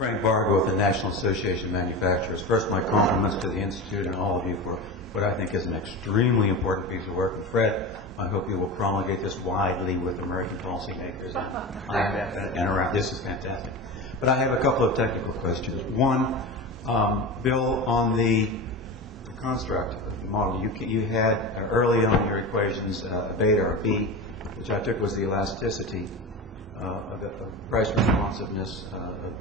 Frank Bargo of the National Association of Manufacturers. First, my compliments to the Institute and all of you for what I think is an extremely important piece of work. And Fred, I hope you will promulgate this widely with American policymakers and around. This is fantastic. But I have a couple of technical questions. One, Bill, on the construct of the model, you had early on in your equations a beta or B, which I took was the elasticity of the price responsiveness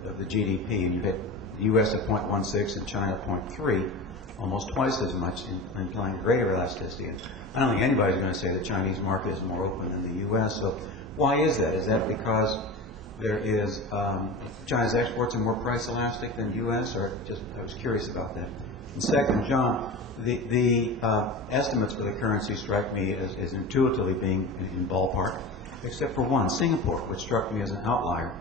of the GDP, and you had the U.S. at 0.16 and China at 0.3, almost twice as much, implying greater elasticity. And I don't think anybody's going to say the Chinese market is more open than the U.S. So why is that? Is that because there is China's exports are more price elastic than U.S. or just I was curious about that. And second, John, the estimates for the currency strike me as intuitively being in ballpark, except for one, Singapore, which struck me as an outlier,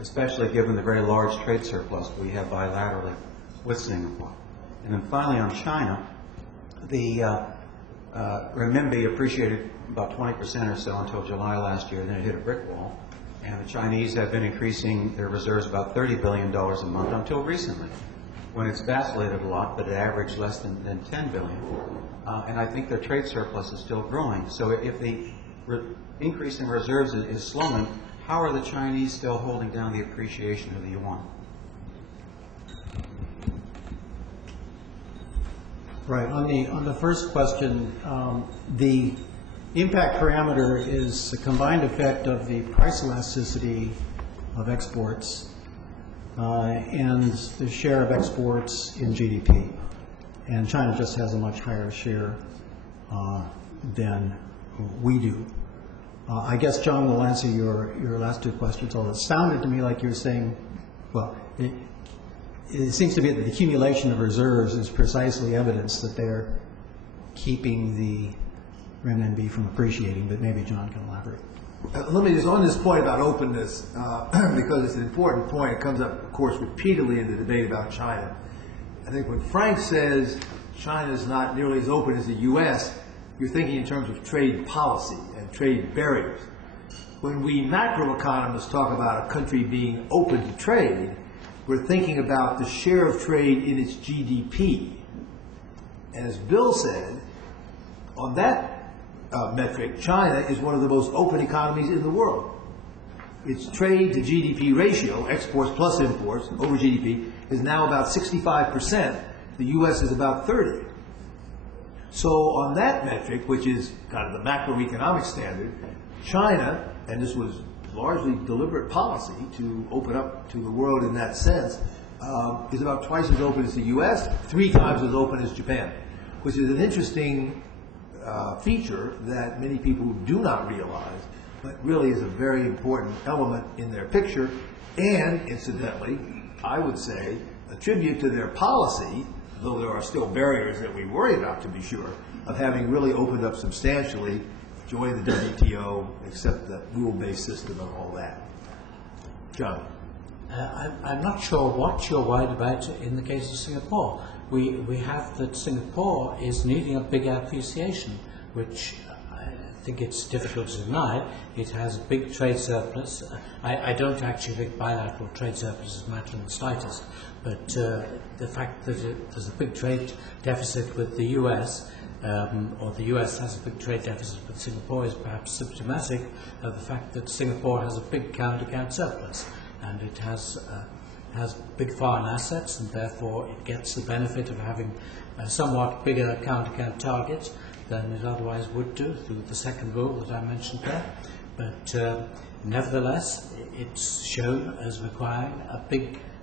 especially given the very large trade surplus we have bilaterally with Singapore. And then finally on China, the renminbi appreciated about 20% or so until July last year, and then it hit a brick wall. And the Chinese have been increasing their reserves about $30 billion a month until recently, when it's vacillated a lot, but it averaged less than $10 billion. And I think their trade surplus is still growing. So if the increase in reserves is slowing, how are the Chinese still holding down the appreciation of the yuan? Right. On the first question, the impact parameter is the combined effect of the price elasticity of exports and the share of exports in GDP. And China just has a much higher share than we do. I guess John will answer your last two questions, although it sounded to me like you're saying, well, it seems to be that the accumulation of reserves is precisely evidence that they're keeping the renminbi from appreciating, but maybe John can elaborate. Let me just, on this point about openness, because it's an important point, it comes up, of course, repeatedly in the debate about China. I think when Frank says China's not nearly as open as the U.S., you're thinking in terms of trade policy and trade barriers. When we macroeconomists talk about a country being open to trade, we're thinking about the share of trade in its GDP. And as Bill said, on that metric, China is one of the most open economies in the world. Its trade to GDP ratio, exports plus imports over GDP, is now about 65%. The U.S. is about 30%. So on that metric, which is kind of the macroeconomic standard, China, and this was largely deliberate policy to open up to the world in that sense, is about twice as open as the U.S., 3 times as open as Japan, which is an interesting feature that many people do not realize, but really is a very important element in their picture, and incidentally, I would say, a tribute to their policy, though there are still barriers that we worry about, to be sure, of having really opened up substantially, joined the WTO, accept the rule-based system and all that. John? I'm not sure what you're worried about in the case of Singapore. We have that Singapore is needing a big appreciation, which I think it's difficult to deny. It has a big trade surplus. I don't actually think bilateral trade surpluses matter in the slightest, but the fact that there's a big trade deficit with the US, or the US has a big trade deficit with Singapore, is perhaps symptomatic of the fact that Singapore has a big current-account surplus, and it has big foreign assets, and therefore it gets the benefit of having a somewhat bigger current-account target than it otherwise would do through the second rule that I mentioned there. But nevertheless, it's shown as requiring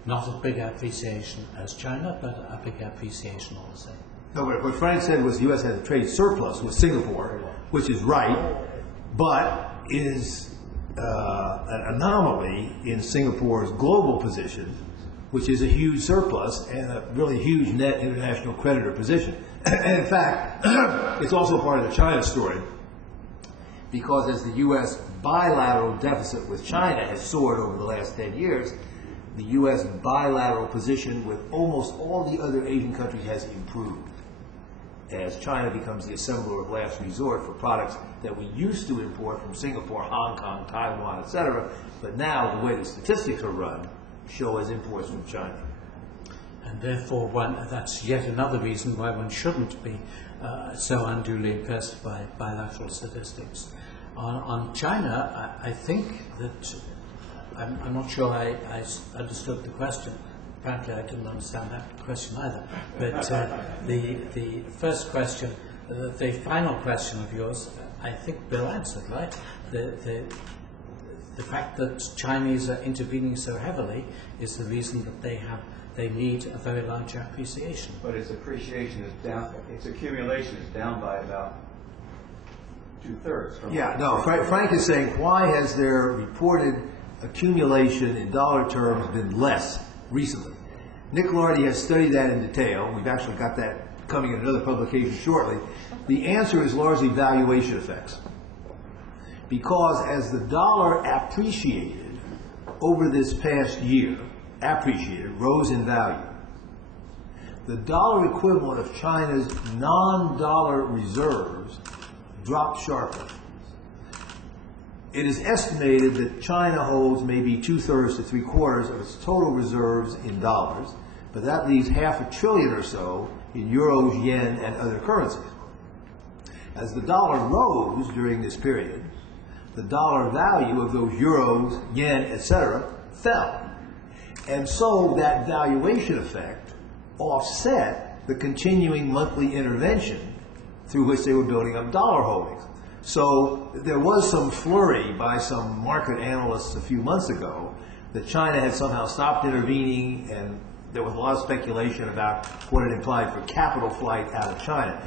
not a big appreciation as China, but a big appreciation all the same. No, but what Frank said was the U.S. has a trade surplus with Singapore, which is right, but is an anomaly in Singapore's global position, which is a huge surplus and a really huge net international creditor position. And in fact, it's also part of the China story, because as the U.S. bilateral deficit with China has soared over the last 10 years, the U.S. bilateral position with almost all the other Asian countries has improved, as China becomes the assembler of last resort for products that we used to import from Singapore, Hong Kong, Taiwan, etc. But now, the way the statistics are run, show as imports from China. And therefore, that's yet another reason why one shouldn't be so unduly impressed by bilateral statistics. On China, I think that, I'm not sure I understood the question. Apparently I didn't understand that question either. But the first question, the final question of yours, I think Bill answered, right? The fact that Chinese are intervening so heavily is the reason that they need a very large appreciation. But its appreciation is down, its accumulation is down by about 2/3. Yeah, no, Frank is saying, why has their reported accumulation in dollar terms been less recently? Nick Lardy has studied that in detail. We've actually got that coming in another publication shortly. The answer is largely valuation effects. Because as the dollar appreciated over this past year, rose in value, the dollar equivalent of China's non-dollar reserves dropped sharply. It is estimated that China holds maybe 2/3 to 3/4 of its total reserves in dollars, but that leaves $500 billion or so in euros, yen, and other currencies. As the dollar rose during this period, the dollar value of those euros, yen, etc. fell. And so that valuation effect offset the continuing monthly intervention through which they were building up dollar holdings. So there was some flurry by some market analysts a few months ago that China had somehow stopped intervening, and there was a lot of speculation about what it implied for capital flight out of China.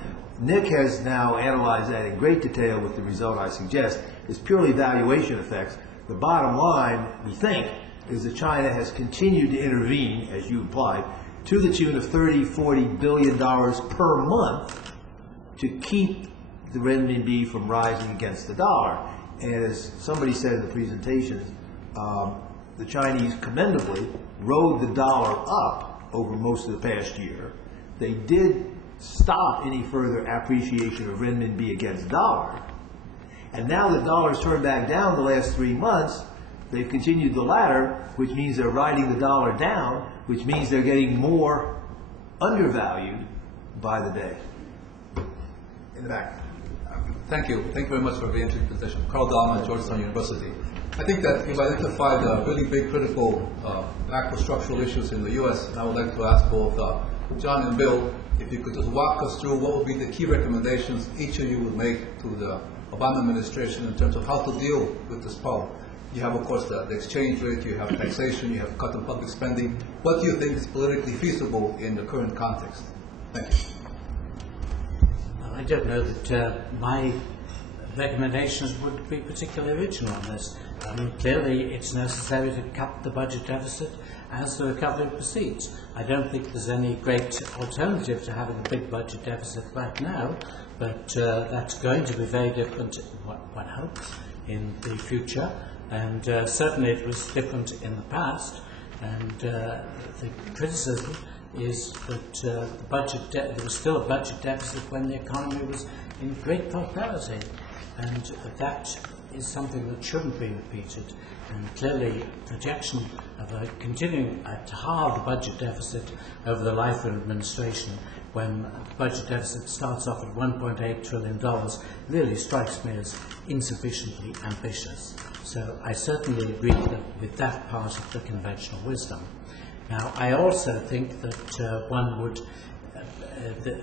Nick has now analyzed that in great detail with the result I suggest. It's purely valuation effects. The bottom line, we think, is that China has continued to intervene, as you implied, to the tune of $30–40 billion per month to keep the renminbi from rising against the dollar. And as somebody said in the presentation, the Chinese commendably rode the dollar up over most of the past year. They did stop any further appreciation of renminbi against dollar. And now the dollar's turned back down the last 3 months, they've continued the latter, which means they're riding the dollar down, which means they're getting more undervalued by the day. In the back. Thank you. Thank you very much for the interesting presentation. Carl Dahlman, Georgetown University. I think that you've identified really big critical macro-structural issues in the U.S., and I would like to ask both John and Bill if you could just walk us through what would be the key recommendations each of you would make to the Obama administration in terms of how to deal with this problem. You have, of course, the exchange rate, you have taxation, you have cut in public spending. What do you think is politically feasible in the current context? Thank you. I don't know that my recommendations would be particularly original on this. Clearly, it's necessary to cut the budget deficit as the recovery proceeds. I don't think there's any great alternative to having a big budget deficit right now, but that's going to be very different, one hopes, in the future. And certainly it was different in the past. And the criticism is that there was still a budget deficit when the economy was in great prosperity. And that is something that shouldn't be repeated. And clearly, projection of continuing to halve the budget deficit over the life of an administration when the budget deficit starts off at $1.8 trillion really strikes me as insufficiently ambitious. So I certainly agree with that part of the conventional wisdom. Now, I also think that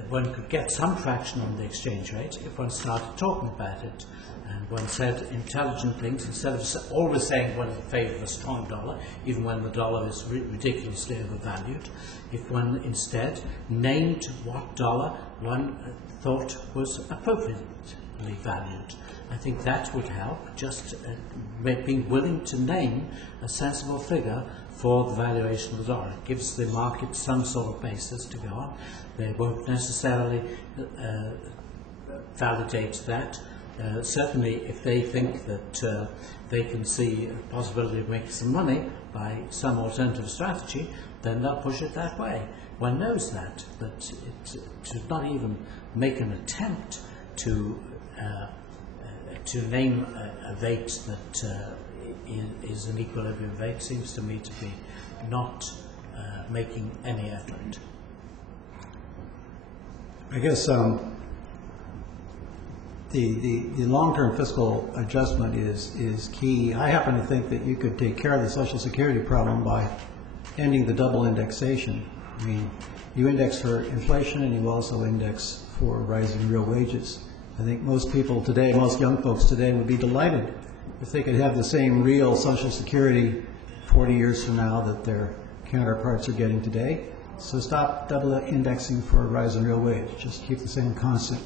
one could get some traction on the exchange rate if one started talking about it and one said intelligent things instead of always saying one is in favor of a strong dollar, even when the dollar is ridiculously overvalued. If one instead named what dollar one thought was appropriately valued, I think that would help, just being willing to name a sensible figure for the valuation of the dollar. It gives the market some sort of basis to go on. They won't necessarily validate that. Certainly, if they think that they can see a possibility of making some money by some alternative strategy, then they'll push it that way. One knows that, but it should not even make an attempt to name a rate that is an equilibrium rate seems to me to be not making any effort? I guess the long-term fiscal adjustment is key. I happen to think that you could take care of the Social Security problem by ending the double indexation. I mean, you index for inflation and you also index for rising real wages. I think most people today, most young folks today would be delighted if they could have the same real Social Security 40 years from now that their counterparts are getting today. So stop double indexing for a rise in real wage. Just keep the same constant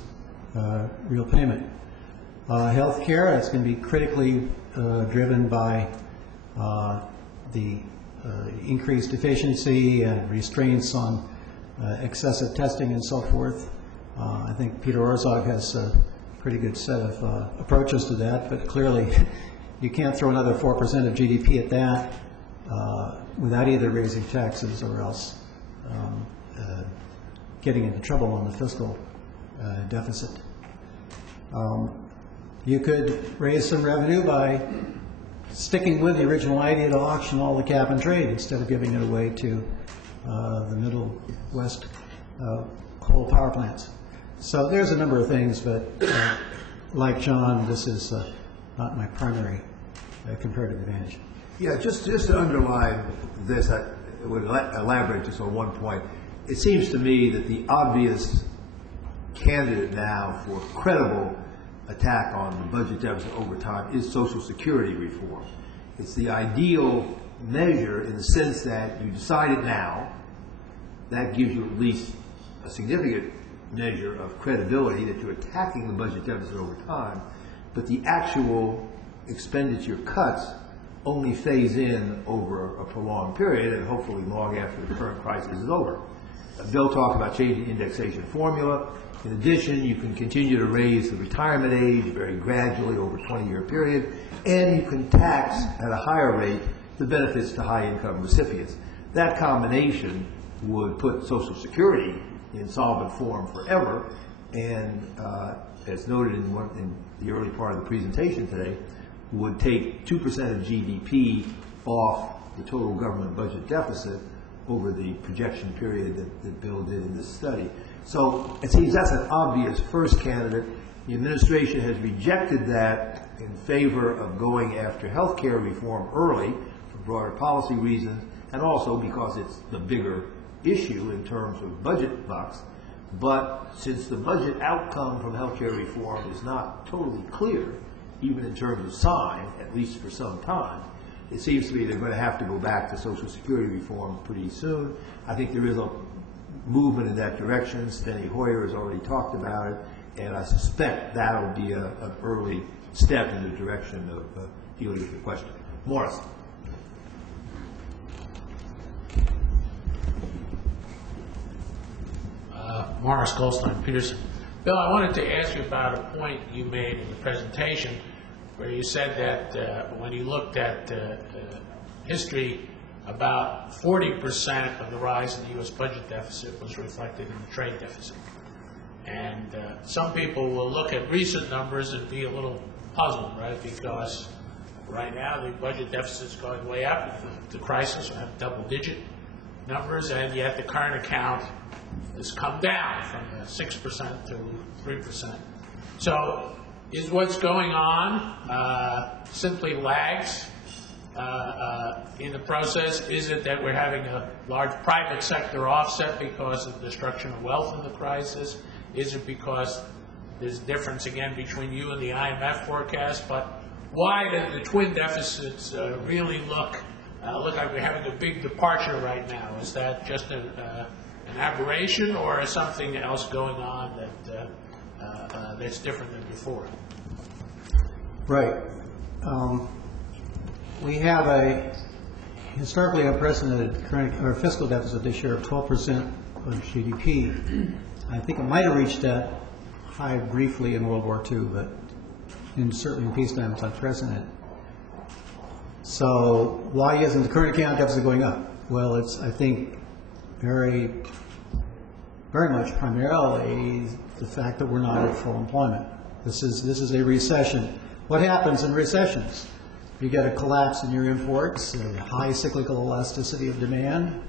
real payment. Health care, it's going to be critically driven by the increased efficiency and restraints on excessive testing and so forth. I think Peter Orzog has a pretty good set of approaches to that, but clearly you can't throw another 4% of GDP at that without either raising taxes or else getting into trouble on the fiscal deficit. You could raise some revenue by sticking with the original idea to auction all the cap and trade instead of giving it away to the Middle West coal power plants. So there's a number of things, but like John, this is not my primary comparative advantage. Yeah, just to underline this, I would elaborate just on one point. It seems to me that the obvious candidate now for credible attack on the budget deficit over time is Social Security reform. It's the ideal measure in the sense that you decide it now. That gives you at least a significant measure of credibility that you're attacking the budget deficit over time, but the actual expenditure cuts only phase in over a prolonged period and hopefully long after the current crisis is over. Bill talked about changing the indexation formula. In addition, you can continue to raise the retirement age very gradually over a 20-year period, and you can tax at a higher rate the benefits to high-income recipients. That combination would put Social Security in solvent form forever, and as noted in the early part of the presentation today, would take 2% of GDP off the total government budget deficit over the projection period that Bill did in this study. So it seems that's an obvious first candidate. The administration has rejected that in favor of going after health care reform early for broader policy reasons, and also because it's the bigger issue in terms of budget bucks. But since the budget outcome from health care reform is not totally clear, even in terms of sign, at least for some time, it seems to me they're going to have to go back to Social Security reform pretty soon. I think there is a movement in that direction. Steny Hoyer has already talked about it, and I suspect that'll be an early step in the direction of dealing with the question. Morris. Morris Goldstein, Peterson. Bill, I wanted to ask you about a point you made in the presentation where you said that when you looked at history, about 40% of the rise in the U.S. budget deficit was reflected in the trade deficit. And some people will look at recent numbers and be a little puzzled, right? Because right now the budget deficit is going way up. The crisis will have double-digit numbers, and yet the current account has come down from 6% to 3%. So is what's going on simply lags in the process? Is it that we're having a large private sector offset because of the destruction of wealth in the crisis? Is it because there's a difference again between you and the IMF forecast? But why do the twin deficits really look like we're having a big departure right now? Is that just an aberration, or is something else going on that that's different than before? Right. We have a historically unprecedented current or fiscal deficit this year of 12% of GDP. I think it might have reached that high briefly in World War II, but certainly in peacetime it's unprecedented. So why isn't the current account deficit going up? Well, it's, I think, very much primarily the fact that we're not at full employment. This is a recession. What happens in recessions? you get a collapse in your imports, a high cyclical elasticity of demand,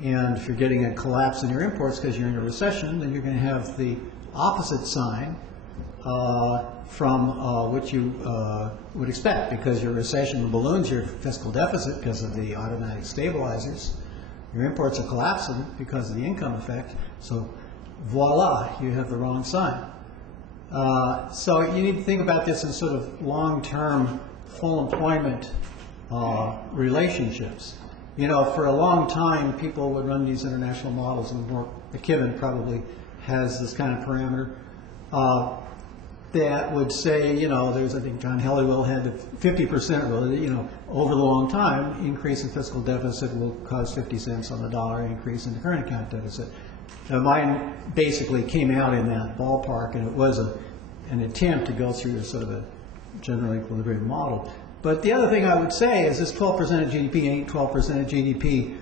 and if you're getting a collapse in your imports because you're in a recession, then you're going to have the opposite sign from what you would expect, because your recession balloons your fiscal deficit because of the automatic stabilizers. Your imports are collapsing because of the income effect, so voila, you have the wrong sign. So you need to think about this in sort of long-term full employment relationships. You know, for a long time, people would run these international models, and McKibben probably has this kind of parameter that would say, you know, there's, I think John Helliwell had 50%, you know, over the long time, increase in fiscal deficit will cause 50 cents on the dollar increase in the current account deficit. Now, mine basically came out in that ballpark, and it was an attempt to go through sort of a general equilibrium model. But the other thing I would say is this 12% of GDP ain't 12% of GDP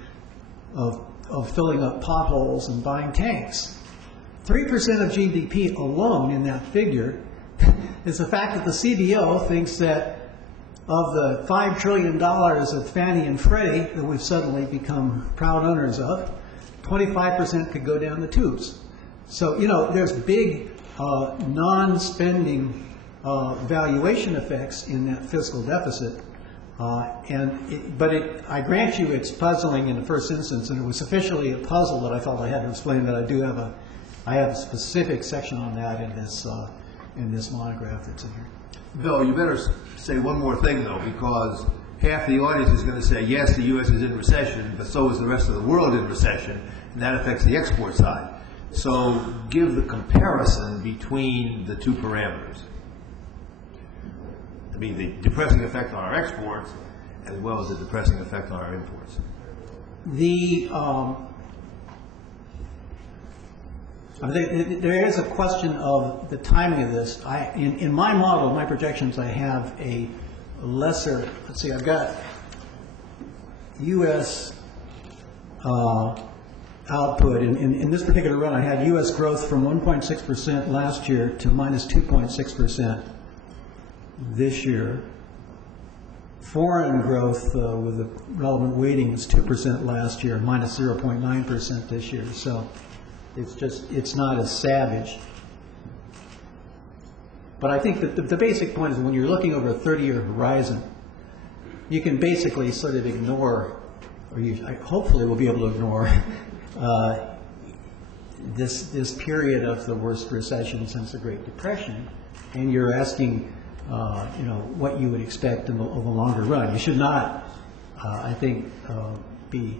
of filling up potholes and buying tanks. 3% of GDP alone in that figure is the fact that the CBO thinks that of the $5 trillion of Fannie and Freddie that we've suddenly become proud owners of, 25% could go down the tubes. So, you know, there's big non-spending valuation effects in that fiscal deficit. I grant you it's puzzling in the first instance, and it was sufficiently a puzzle that I felt I had to explain that I have a specific section on that in this monograph that's in here. Bill, you better say one more thing, though, because half the audience is going to say, yes, the U.S. is in recession, but so is the rest of the world in recession, and that affects the export side. So give the comparison between the two parameters. I mean, the depressing effect on our exports as well as the depressing effect on our imports. There is a question of the timing of this. In my model, my projections, I have a lesser, let's see, I've got U.S. output. In this particular run, I had U.S. growth from 1.6% last year to minus 2.6% this year. Foreign growth with the relevant weighting is 2% last year, minus 0.9% this year. So it's not as savage. But I think that the basic point is when you're looking over a 30-year horizon, you can basically sort of ignore, or hopefully will be able to ignore, this period of the worst recession since the Great Depression, and you're asking, what you would expect in the longer run. You should not, I think, be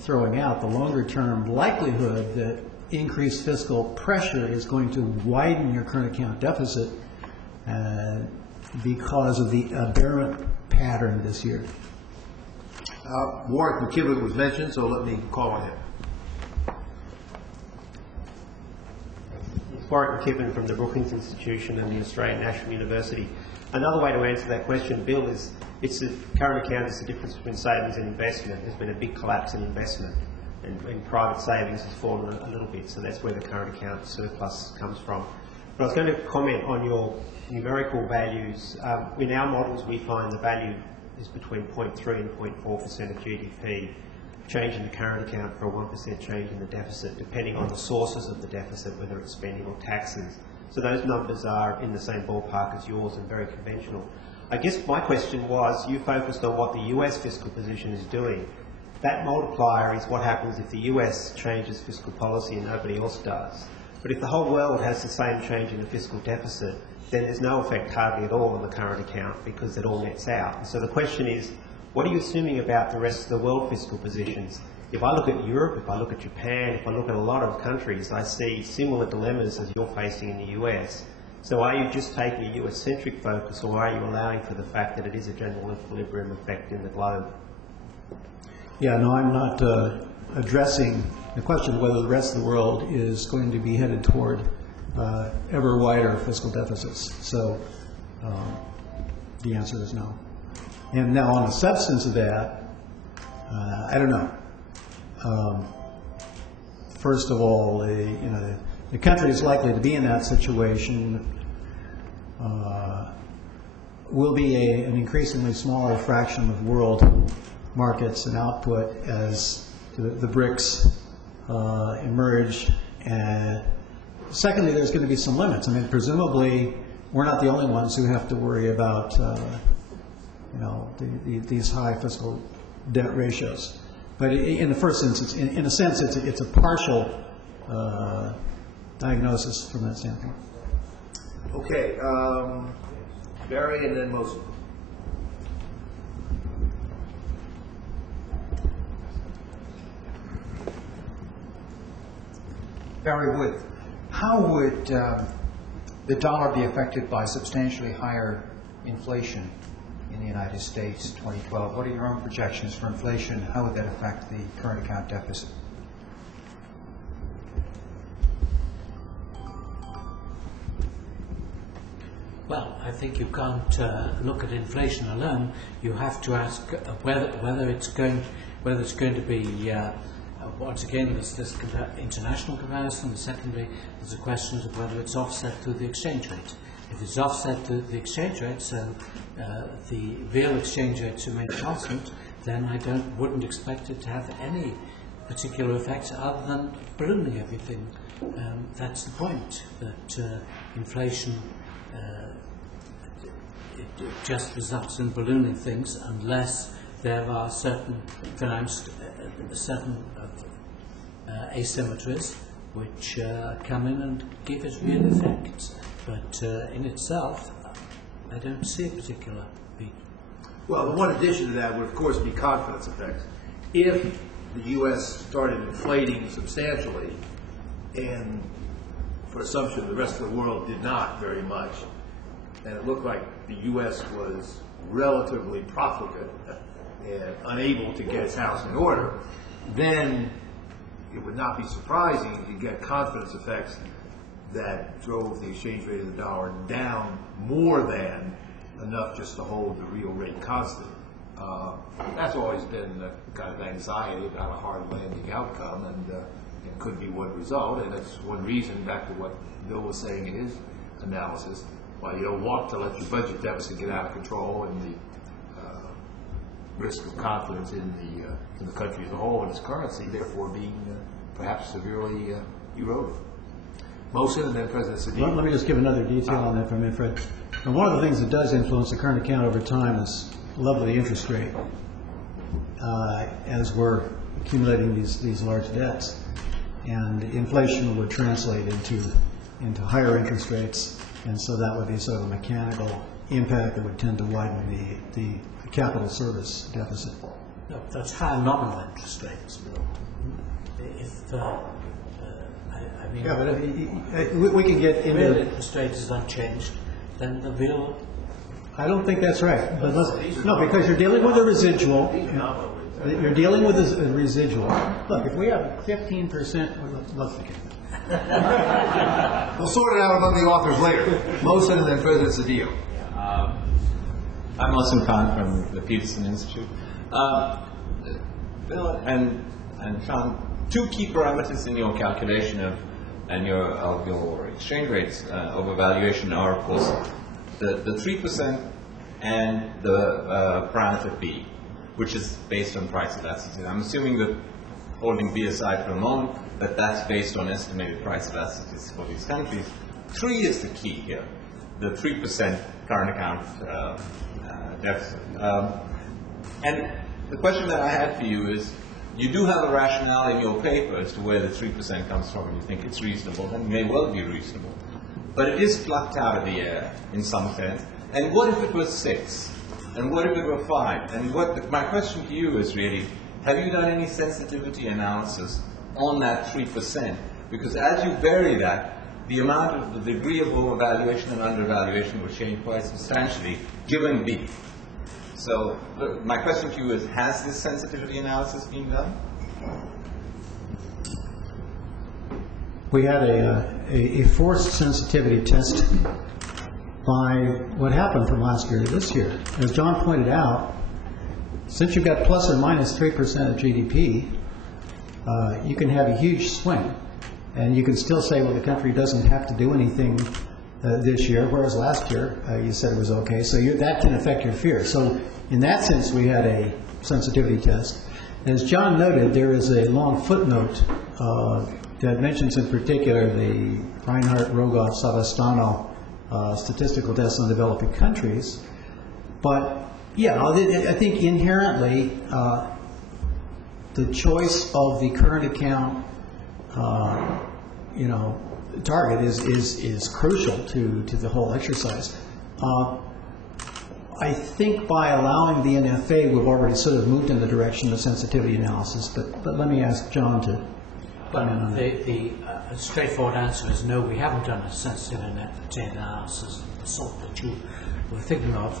throwing out the longer-term likelihood that increased fiscal pressure is going to widen your current account deficit because of the aberrant pattern this year. Warwick McKibben was mentioned, so let me call on him. It's Warwick McKibben from the Brookings Institution and the Australian National University. Another way to answer that question, Bill, is the current account is the difference between savings and investment. There's been a big collapse in investment, and private savings has fallen a little bit, so that's where the current account surplus comes from. But I was going to comment on your numerical values. In our models, we find the value is between 0.3 and 0.4% of GDP, change in the current account for a 1% change in the deficit, depending on the sources of the deficit, whether it's spending or taxes. So those numbers are in the same ballpark as yours and very conventional. I guess my question was, you focused on what the US fiscal position is doing. That multiplier is what happens if the US changes fiscal policy and nobody else does. But if the whole world has the same change in the fiscal deficit, then there's no effect hardly at all on the current account because it all nets out. And so the question is, what are you assuming about the rest of the world fiscal positions? If I look at Europe, if I look at Japan, if I look at a lot of countries, I see similar dilemmas as you're facing in the US. So are you just taking a US-centric focus, or are you allowing for the fact that it is a general equilibrium effect in the globe? Yeah, no, I'm not addressing the question of whether the rest of the world is going to be headed toward ever wider fiscal deficits. So the answer is no. And now on the substance of that, I don't know. First of all, the country is likely to be in that situation will be an increasingly smaller fraction of world markets and output as the BRICS emerge. Secondly, there's going to be some limits. I mean, presumably, we're not the only ones who have to worry about these high fiscal debt ratios. But in the first instance, in a sense, it's a partial diagnosis from that standpoint. Okay, Barry and then Mosen. Barry Wood, how would the dollar be affected by substantially higher inflation in the United States in 2012? What are your own projections for inflation? How would that affect the current account deficit? Well, I think you can't look at inflation alone. You have to ask whether it's going to be. Once again, there's this international comparison. Secondly, there's a question of whether it's offset through the exchange rate. If it's offset through the exchange rate, so the real exchange rates remain constant, then I wouldn't expect it to have any particular effects other than ballooning everything. That's the point. That inflation. It just results in ballooning things unless there are certain pronounced asymmetries which come in and give it real effects. But in itself, I don't see a particular beat. Well, the one addition to that would, of course, be confidence effects. If the U.S. started inflating substantially, and for assumption the rest of the world did not very much, and it looked like the U.S. was relatively profligate and unable to get its house in order, then it would not be surprising to get confidence effects that drove the exchange rate of the dollar down more than enough just to hold the real rate constant. That's always been a kind of anxiety about a hard landing outcome, and it could be one result, and it's one reason, back to what Bill was saying in his analysis, why you don't want to let your budget deficit get out of control and the risk of confidence in the country as a whole and its currency, therefore being perhaps severely eroded. Mosen and then President Sedillo. Let me just give another detail on that for a minute, Fred. And one of the things that does influence the current account over time is the level of the interest rate as we're accumulating these large debts. And inflation would translate into higher interest rates, and so that would be sort of a mechanical impact that would tend to widen the capital service deficit. No, that's higher nominal interest rates. If I mean, Yeah, but we can get the real into. interest rate is unchanged, then the real. I don't think that's right. But no, because you're dealing with a residual. You're dealing with a residual. Look, if we have 15%, let's look at that. We'll sort it out among the authors later. Mosen and then President Sedillo. I'm Mosen Khan from the Peterson Institute. Bill and John, two key parameters in your calculation of your exchange rates over valuation are, of course, the 3% and the parameter B, which is based on price elasticity. I'm assuming that, holding B aside for a moment, that's based on estimated price elasticities for these countries. 3 is the key here, the 3% current account deficit. And the question that I had for you is, you do have a rationale in your paper as to where the 3% comes from, and you think it's reasonable, and it may well be reasonable. But it is plucked out of the air in some sense. And what if it was 6? And what if it were 5? And my question to you is really, have you done any sensitivity analysis on that 3%? Because as you vary that, the amount of the degree of overvaluation and undervaluation will change quite substantially, given B. So my question to you is, has this sensitivity analysis been done? We had a forced sensitivity test by what happened from last year to this year. As John pointed out, since you've got plus or minus 3% of GDP, you can have a huge swing. And you can still say, well, the country doesn't have to do anything this year, whereas last year you said it was okay. So that can affect your fear. So in that sense, we had a sensitivity test. As John noted, there is a long footnote that mentions in particular the Reinhardt-Rogoff-Savastano statistical tests on developing countries. But yeah, I think inherently the choice of the current account, target is crucial to the whole exercise. I think by allowing the NFA, we've already sort of moved in the direction of sensitivity analysis, but let me ask John to comment on that. The straightforward answer is no, we haven't done a sensitivity analysis of the sort that you were thinking of.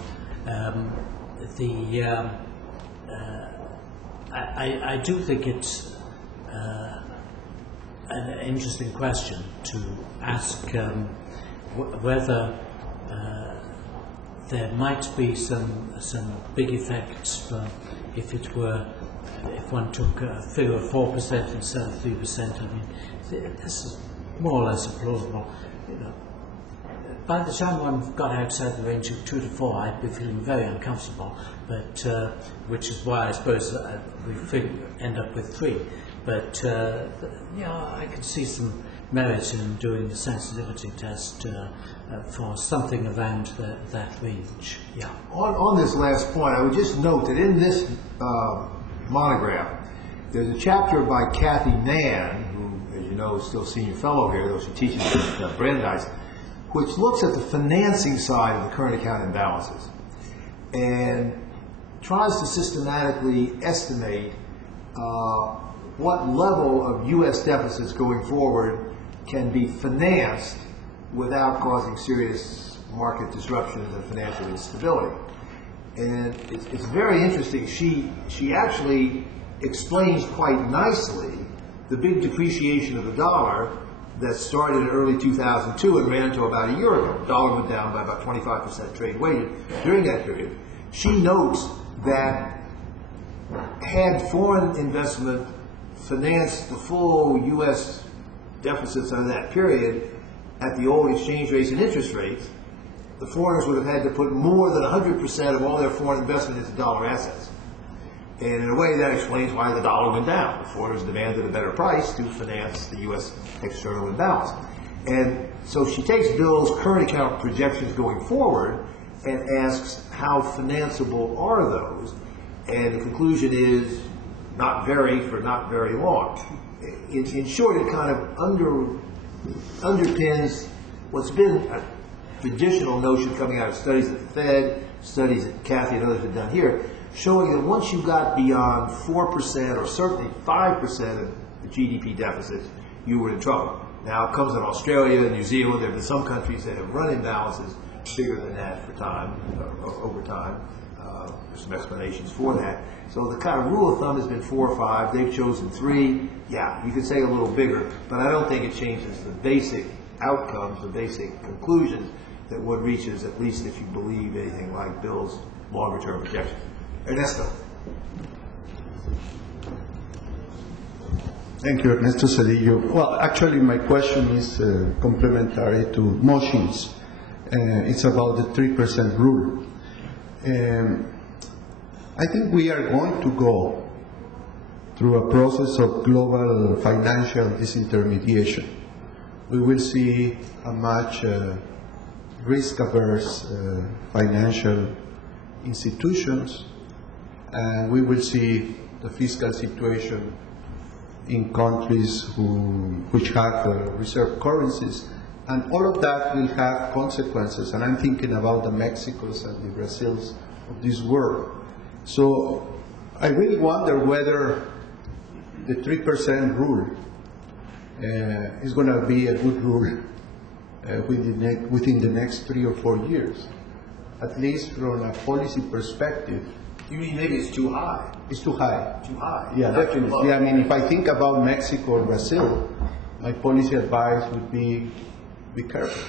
I do think it's an interesting question to ask whether there might be some big effects if one took a figure of 4% instead of 3%. I mean, this is more or less a plausible. By the time one got outside the range of 2 to 4, I'd be feeling very uncomfortable. But which is why I suppose we end up with 3. But I could see some merit in doing the sensitivity test for something around that range. Yeah. On this last point, I would just note that in this monograph, there's a chapter by Kathy Nann, who, as you know, is still senior fellow here, though she teaches at Brandeis, which looks at the financing side of the current account imbalances and tries to systematically estimate what level of U.S. deficits going forward can be financed without causing serious market disruptions and financial instability. And it's very interesting. She actually explains quite nicely the big depreciation of the dollar that started in early 2002 and ran until about a year ago. The dollar went down by about 25% trade weighted during that period. She notes that had foreign investment financed the full U.S. deficits of that period at the old exchange rates and interest rates, the foreigners would have had to put more than 100% of all their foreign investment into dollar assets. And in a way, that explains why the dollar went down. The foreigners demanded a better price to finance the U.S. external imbalance. And so she takes Bill's current account projections going forward and asks how financeable are those? And the conclusion is not very for not very long. In short, it kind of underpins what's been a traditional notion coming out of studies at the Fed, studies that Kathy and others have done here, showing that once you got beyond 4% or certainly 5% of the GDP deficits, you were in trouble. Now it comes in Australia and New Zealand. There have been some countries that have run imbalances bigger than that for time, over time. There's some explanations for that. So the kind of rule of thumb has been 4 or 5. They've chosen 3. Yeah, you could say a little bigger, but I don't think it changes the basic outcomes, the basic conclusions that one reaches, at least if you believe anything like Bill's longer-term projections. Ernesto. Thank you, Ernesto Cedillo. Well, actually, my question is complementary to Moshin's. It's about the 3% rule. I think we are going to go through a process of global financial disintermediation. We will see a much risk-averse financial institutions, and we will see the fiscal situation in countries which have reserve currencies, and all of that will have consequences, and I'm thinking about the Mexicos and the Brazils of this world. So I really wonder whether the 3% rule is going to be a good rule within the next 3 or 4 years, at least from a policy perspective. You mean maybe it's too high? It's too high. Too high. Yeah, definitely. I mean, if I think about Mexico or Brazil, my policy advice would be careful.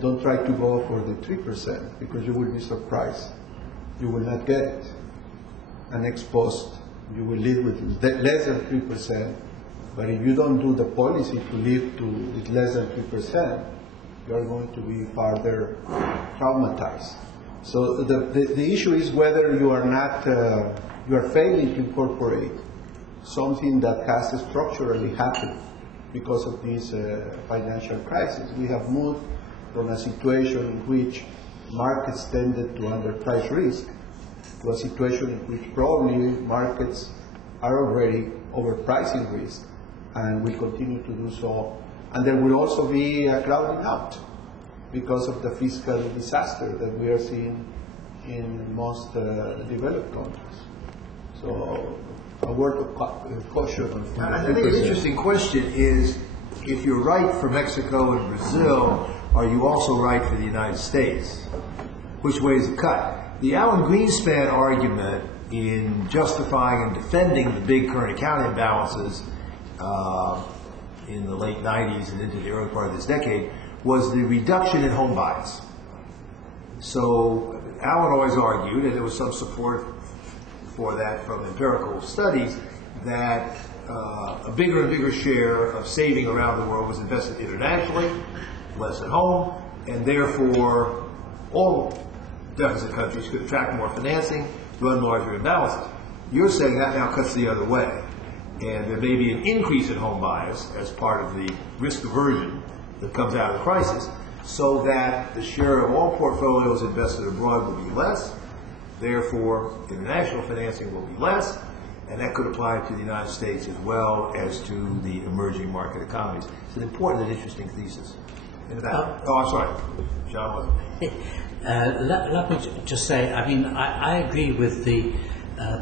Don't try to go for the 3% because you will be surprised. You will not get it. And ex post, you will live with less than 3%. But if you don't do the policy to live with less than 3%, you are going to be further traumatized. So the issue is whether you are not, you are failing to incorporate something that has structurally happened because of this financial crisis. We have moved from a situation in which markets tended to underprice risk to a situation in which probably markets are already overpricing risk and will continue to do so. And there will also be a crowding out because of the fiscal disaster that we are seeing in most developed countries. So a word of caution. I think an interesting question is, if you're right for Mexico and Brazil, are you also right for the United States? Which way is the cut? The Alan Greenspan argument in justifying and defending the big current account imbalances in the late 90s and into the early part of this decade was the reduction in home buys. So Alan always argued, and there was some support for that from empirical studies, that a bigger and bigger share of saving around the world was invested internationally, less at home, and therefore all deficit countries could attract more financing, run larger imbalances. You're saying that now cuts the other way, and there may be an increase in home bias as part of the risk aversion that comes out of the crisis, so that the share of all portfolios invested abroad will be less, therefore international financing will be less, and that could apply to the United States as well as to the emerging market economies. It's an important and interesting thesis. I'm sorry, John. Let me just say, I mean, I agree with the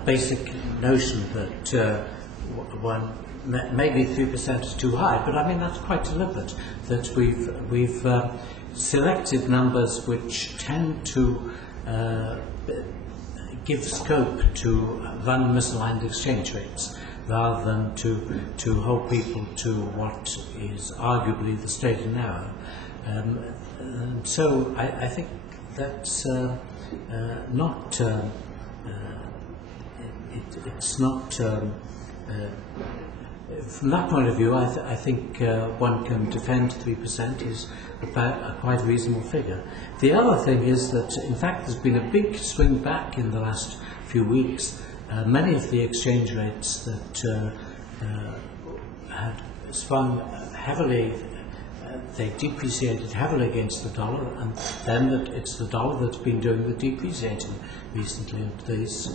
basic notion that maybe 3% is too high, but I mean that's quite deliberate. That we've selected numbers which tend to give scope to run misaligned exchange rates, rather than to hold people to what is arguably the straight and narrow. And so I think that's not. It's not. From that point of view, I think one can defend 3% is about a quite reasonable figure. The other thing is that, in fact, there's been a big swing back in the last few weeks. Many of the exchange rates that had swung heavily, they depreciated heavily against the dollar, and then it's the dollar that's been doing the depreciating recently, and these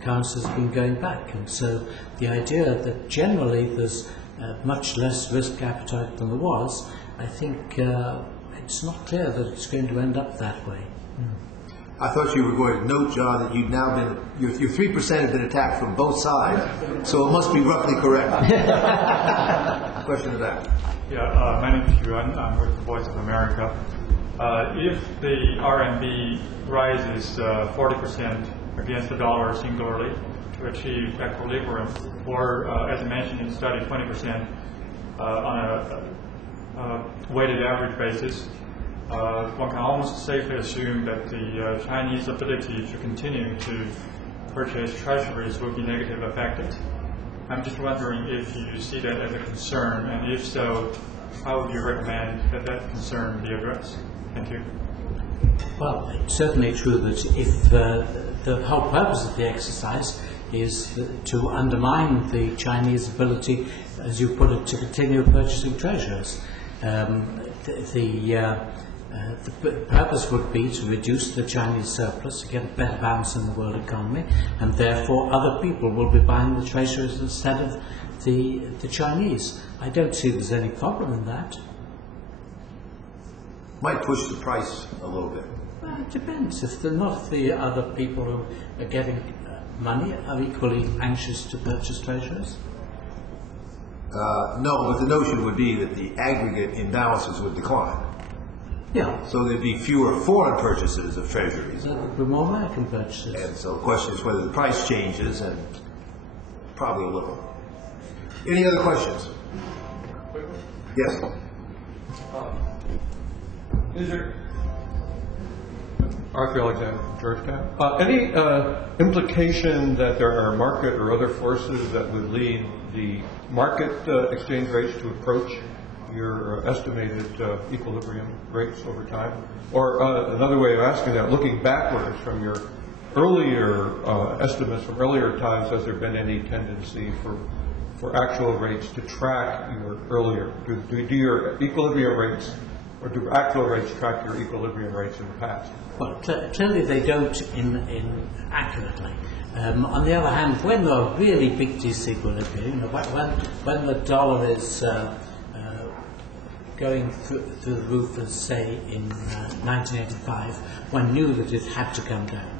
currencies have been going back. And so the idea that generally there's much less risk appetite than there was, I think it's not clear that it's going to end up that way. I thought you were going to note, John, that you've now been, your 3% have been attacked from both sides, so it must be roughly correct. Question to that. Yeah, my name is Yuan. I'm with the Voice of America. If the RMB rises 40% against the dollar singularly to achieve equilibrium, or as I mentioned in the study, 20% on a weighted average basis, one can almost safely assume that the Chinese ability to continue to purchase treasuries will be negatively affected. I'm just wondering if you see that as a concern, and if so, how would you recommend that that concern be addressed? Thank you. Well, it's certainly true that if the whole purpose of the exercise is to undermine the Chinese ability, as you put it, to continue purchasing treasuries, the purpose would be to reduce the Chinese surplus, to get a better balance in the world economy, and therefore other people will be buying the treasuries instead of the Chinese. I don't see there's any problem in that. Might push the price a little bit. Well, it depends. If the other people who are getting money are equally anxious to purchase treasuries. No, but the notion would be that the aggregate imbalances would decline. Yeah. So there'd be fewer foreign purchases of treasuries. There would be more American purchases. And so the question is whether the price changes, and probably a little. Any other questions? Yes. Is there Arthur Alexander from Georgetown? Any implication that there are market or other forces that would lead the market exchange rates to approach your estimated equilibrium rates over time? Or another way of asking that, looking backwards from your earlier estimates from earlier times, has there been any tendency for actual rates to track your earlier? Do your equilibrium rates, or do actual rates track your equilibrium rates in the past? Well, clearly they don't in accurately. On the other hand, when there are really big disequilibrium, when the dollar is going through the roof, as say in 1985, one knew that it had to come down.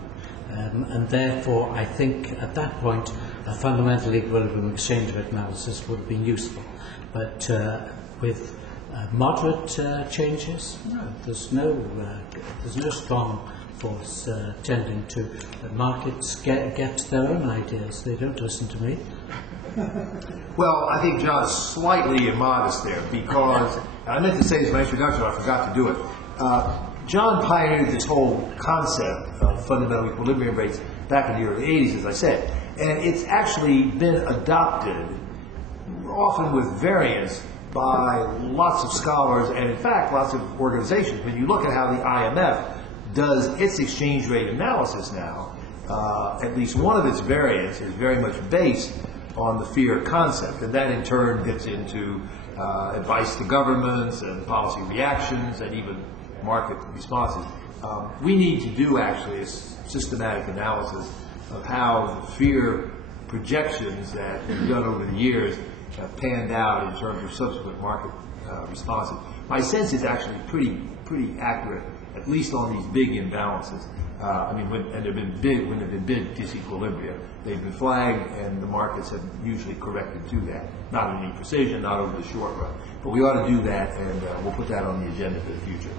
And therefore, I think at that point, a fundamental equilibrium exchange rate analysis would have been useful. But with moderate changes, no, there's no strong force tending to markets get their own ideas. They don't listen to me. Well, I think John is slightly immodest there, because I meant to say this in my introduction, but I forgot to do it. John pioneered this whole concept of fundamental equilibrium rates back in the early 80s, as I said, and it's actually been adopted, often with variance, by lots of scholars and, in fact, lots of organizations. When you look at how the IMF does its exchange rate analysis now, at least one of its variants is very much based on the FEER concept, and that in turn gets into advice to governments and policy reactions and even market responses. We need to do actually a systematic analysis of how the FEER projections that we've done over the years have panned out in terms of subsequent market responses. My sense is actually pretty accurate, at least on these big imbalances. When there have been big disequilibria, they've been flagged, and the markets have usually corrected to that. Not in any precision, not over the short run. But we ought to do that, and we'll put that on the agenda for the future.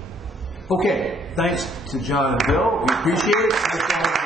Okay, thanks to John and Bill. We appreciate it.